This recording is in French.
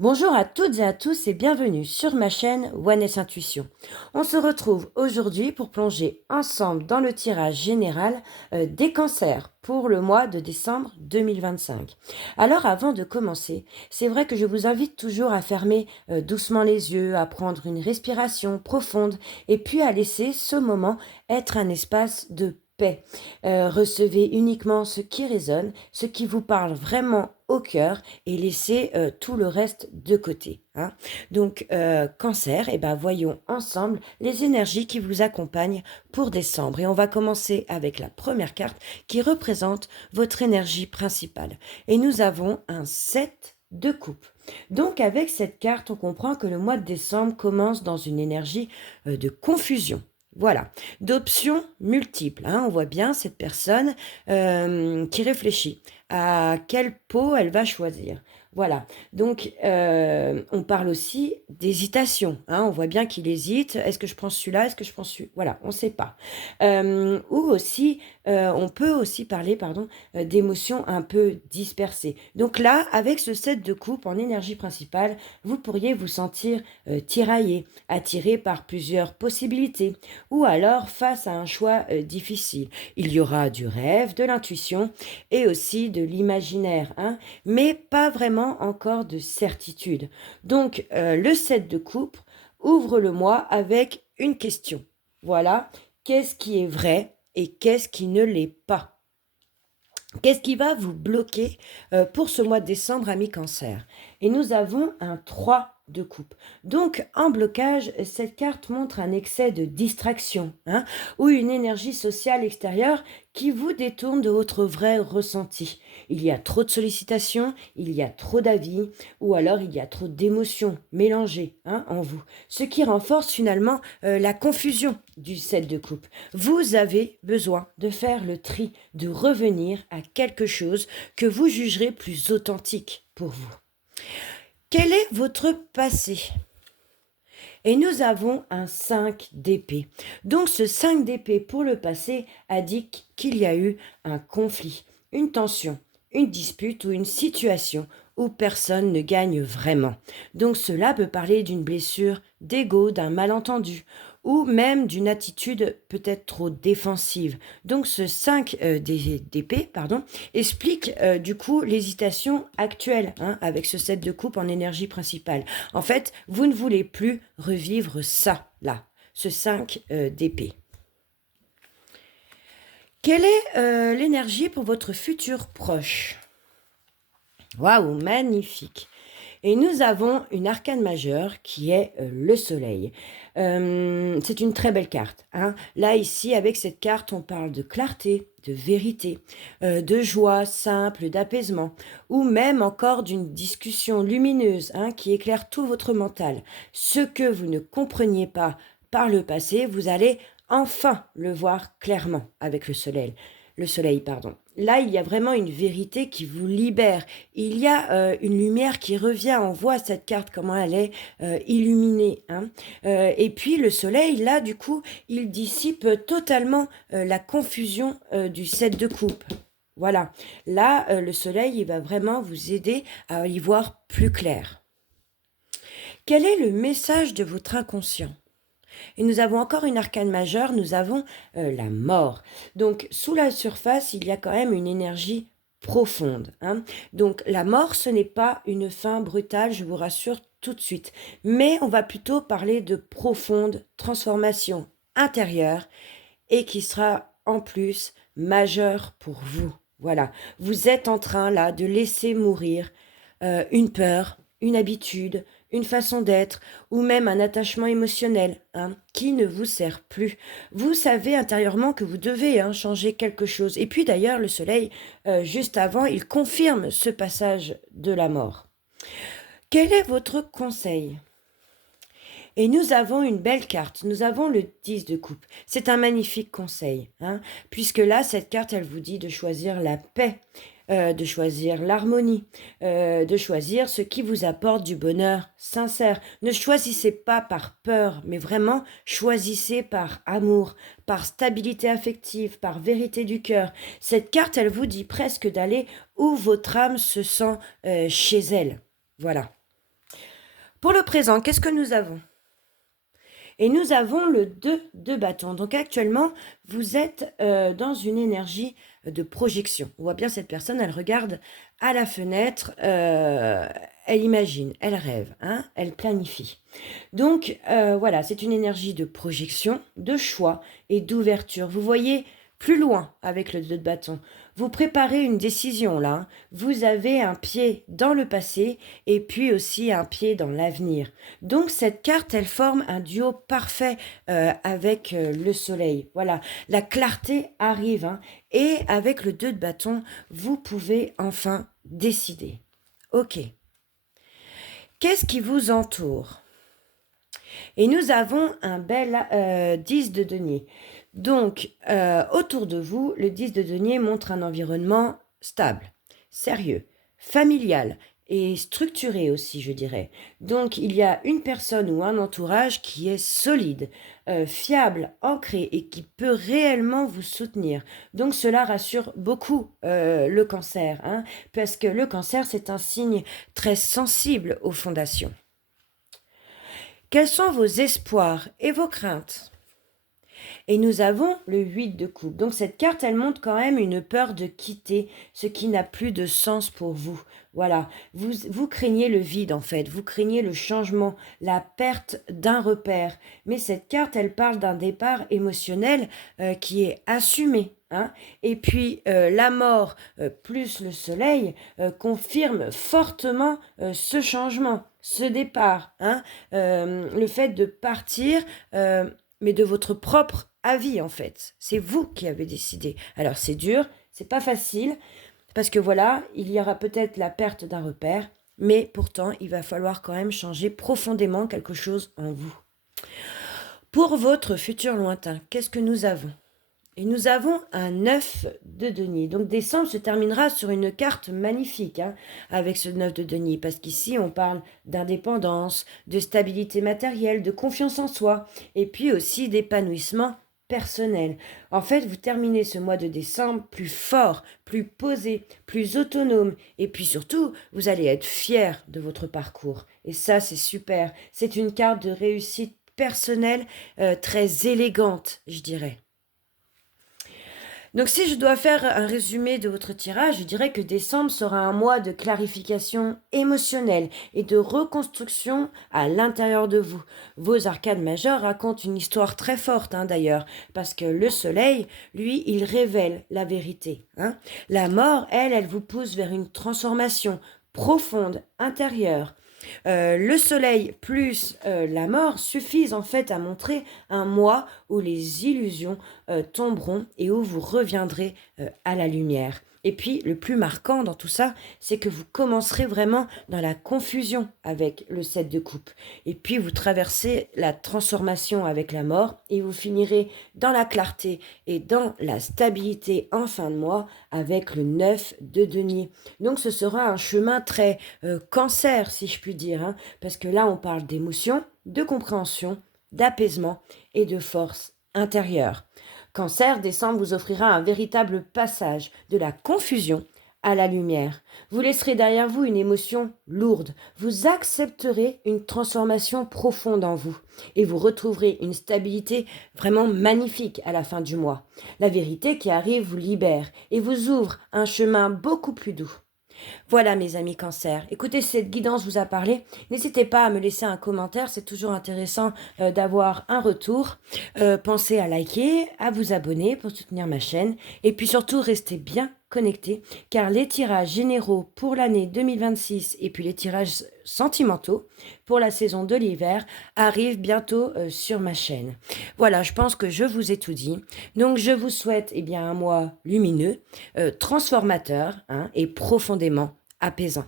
Bonjour à toutes et à tous et bienvenue sur ma chaîne Oneness Intuition. On se retrouve aujourd'hui pour plonger ensemble dans le tirage général des cancers pour le mois de décembre 2025. Alors avant de commencer, c'est vrai que je vous invite toujours à fermer doucement les yeux, à prendre une respiration profonde et puis à laisser ce moment être un espace de paix. Recevez uniquement ce qui résonne, ce qui vous parle vraiment au cœur et laissez tout le reste de côté. Hein. Donc, cancer, eh ben, voyons ensemble les énergies qui vous accompagnent pour décembre. Et on va commencer avec la première carte qui représente votre énergie principale. Et nous avons un 7 de coupe. Donc, avec cette carte, on comprend que le mois de décembre commence dans une énergie de confusion. Voilà, d'options multiples. Hein. On voit bien cette personne qui réfléchit à quelle peau elle va choisir. Voilà, donc on parle aussi d'hésitation. Hein. On voit bien qu'il hésite. Est-ce que je prends celui-là? Est-ce que je prends celui-là? Voilà, on ne sait pas. Ou aussi, on peut aussi parler, pardon, d'émotions un peu dispersées. Donc là, avec ce set de coupe en énergie principale, vous pourriez vous sentir tiraillé, attiré par plusieurs possibilités, ou alors face à un choix difficile. Il y aura du rêve, de l'intuition et aussi de l'imaginaire, hein, mais pas vraiment encore de certitude. Donc, le set de coupe ouvre le mois avec une question. Voilà, qu'est-ce qui est vrai et qu'est-ce qui ne l'est pas? Qu'est-ce qui va vous bloquer pour ce mois de décembre, ami Cancer? Et nous avons un 3 de coupe. Donc, en blocage, cette carte montre un excès de distraction, hein, ou une énergie sociale extérieure qui vous détourne de votre vrai ressenti. Il y a trop de sollicitations, il y a trop d'avis, ou alors il y a trop d'émotions mélangées, hein, en vous. Ce qui renforce finalement la confusion du set de coupe. Vous avez besoin de faire le tri, de revenir à quelque chose que vous jugerez plus authentique pour vous. Quel est votre passé? Et nous avons un 5 d'épée. Donc ce 5 d'épée pour le passé indique qu'il y a eu un conflit, une tension, une dispute ou une situation où personne ne gagne vraiment. Donc cela peut parler d'une blessure d'ego, d'un malentendu ou même d'une attitude peut-être trop défensive. Donc ce 5 d'épée explique du coup l'hésitation actuelle, hein, avec ce 7 de coupe en énergie principale. En fait, vous ne voulez plus revivre ça, là, ce 5 d'épée. Quelle est l'énergie pour votre futur proche? Waouh, magnifique. Et nous avons une arcane majeure qui est le soleil. C'est une très belle carte. Hein. Là, ici, avec cette carte, on parle de clarté, de vérité, de joie simple, d'apaisement, ou même encore d'une discussion lumineuse, hein, qui éclaire tout votre mental. Ce que vous ne compreniez pas par le passé, vous allez enfin le voir clairement avec le soleil. Le soleil, pardon. Là, il y a vraiment une vérité qui vous libère. Il y a une lumière qui revient. On voit cette carte, comment elle est illuminée. Hein. Et puis le soleil, là, du coup, il dissipe totalement la confusion du 7 de coupe. Voilà. Là, le soleil, il va vraiment vous aider à y voir plus clair. Quel est le message de votre inconscient? Et nous avons encore une arcane majeure, nous avons la mort. Donc sous la surface, il y a quand même une énergie profonde. Hein. Donc la mort, ce n'est pas une fin brutale, je vous rassure tout de suite. Mais on va plutôt parler de profonde transformation intérieure et qui sera en plus majeure pour vous. Voilà, vous êtes en train là de laisser mourir une peur, une habitude, une façon d'être, ou même un attachement émotionnel, hein, qui ne vous sert plus. Vous savez intérieurement que vous devez changer quelque chose. Et puis d'ailleurs, le soleil, juste avant, il confirme ce passage de la mort. Quel est votre conseil? Et nous avons une belle carte, nous avons le 10 de coupe. C'est un magnifique conseil, hein, puisque là, cette carte, elle vous dit de choisir la paix, de choisir l'harmonie, de choisir ce qui vous apporte du bonheur sincère. Ne choisissez pas par peur, mais vraiment choisissez par amour, par stabilité affective, par vérité du cœur. Cette carte, elle vous dit presque d'aller où votre âme se sent chez elle. Voilà. Pour le présent, qu'est-ce que nous avons? Et nous avons le 2 de bâton. Donc actuellement, vous êtes dans une énergie de projection. On voit bien cette personne, elle regarde à la fenêtre, elle imagine, elle rêve, hein, elle planifie. Donc voilà, c'est une énergie de projection, de choix et d'ouverture. Vous voyez plus loin avec le 2 de bâton. Vous préparez une décision là, hein. Vous avez un pied dans le passé et puis aussi un pied dans l'avenir. Donc cette carte, elle forme un duo parfait avec le soleil. Voilà, la clarté arrive, hein, et avec le 2 de bâton, vous pouvez enfin décider. Ok. Qu'est-ce qui vous entoure? Et nous avons un bel 10 de denier. Donc, autour de vous, le 10 de denier montre un environnement stable, sérieux, familial et structuré aussi, je dirais. Donc, il y a une personne ou un entourage qui est solide, fiable, ancré et qui peut réellement vous soutenir. Donc, cela rassure beaucoup le cancer, hein, parce que le cancer, c'est un signe très sensible aux fondations. Quels sont vos espoirs et vos craintes? Et nous avons le 8 de coupe. Donc cette carte, elle montre quand même une peur de quitter ce qui n'a plus de sens pour vous. Voilà, vous craignez le vide en fait, vous craignez le changement, la perte d'un repère. Mais cette carte, elle parle d'un départ émotionnel qui est assumé, hein. Et puis la mort plus le soleil confirme fortement ce changement, ce départ, hein. Le fait de partir, mais de votre propre avis en fait. C'est vous qui avez décidé. Alors c'est dur, c'est pas facile, parce que voilà, il y aura peut-être la perte d'un repère, mais pourtant il va falloir quand même changer profondément quelque chose en vous. Pour votre futur lointain, qu'est-ce que nous avons? Et nous avons un 9 de denier. Donc décembre se terminera sur une carte magnifique, hein, avec ce 9 de denier, parce qu'ici on parle d'indépendance, de stabilité matérielle, de confiance en soi, et puis aussi d'épanouissement personnel. En fait, vous terminez ce mois de décembre plus fort, plus posé, plus autonome, et puis surtout, vous allez être fier de votre parcours. Et ça, c'est super. C'est une carte de réussite personnelle très élégante, je dirais. Donc si je dois faire un résumé de votre tirage, je dirais que décembre sera un mois de clarification émotionnelle et de reconstruction à l'intérieur de vous. Vos arcades majeures racontent une histoire très forte, hein, d'ailleurs, parce que le soleil, lui, il révèle la vérité, hein. La mort, elle vous pousse vers une transformation profonde, intérieure. Le soleil plus la mort suffisent en fait à montrer un moi où les illusions tomberont et où vous reviendrez à la lumière. Et puis, le plus marquant dans tout ça, c'est que vous commencerez vraiment dans la confusion avec le 7 de coupe. Et puis, vous traversez la transformation avec la mort et vous finirez dans la clarté et dans la stabilité en fin de mois avec le 9 de denier. Donc, ce sera un chemin très cancer, si je puis dire, hein, parce que là, on parle d'émotion, de compréhension, d'apaisement et de force intérieure. Cancer, décembre vous offrira un véritable passage de la confusion à la lumière. Vous laisserez derrière vous une émotion lourde. Vous accepterez une transformation profonde en vous et vous retrouverez une stabilité vraiment magnifique à la fin du mois. La vérité qui arrive vous libère et vous ouvre un chemin beaucoup plus doux. Voilà mes amis cancer, écoutez, si cette guidance vous a parlé, n'hésitez pas à me laisser un commentaire, c'est toujours intéressant d'avoir un retour. Pensez à liker, à vous abonner pour soutenir ma chaîne et puis surtout restez bien connectés car les tirages généraux pour l'année 2026 et puis les tirages sentimentaux pour la saison de l'hiver arrivent bientôt sur ma chaîne. Voilà, je pense que je vous ai tout dit. Donc je vous souhaite un mois lumineux, transformateur, hein, et profondément apaisant.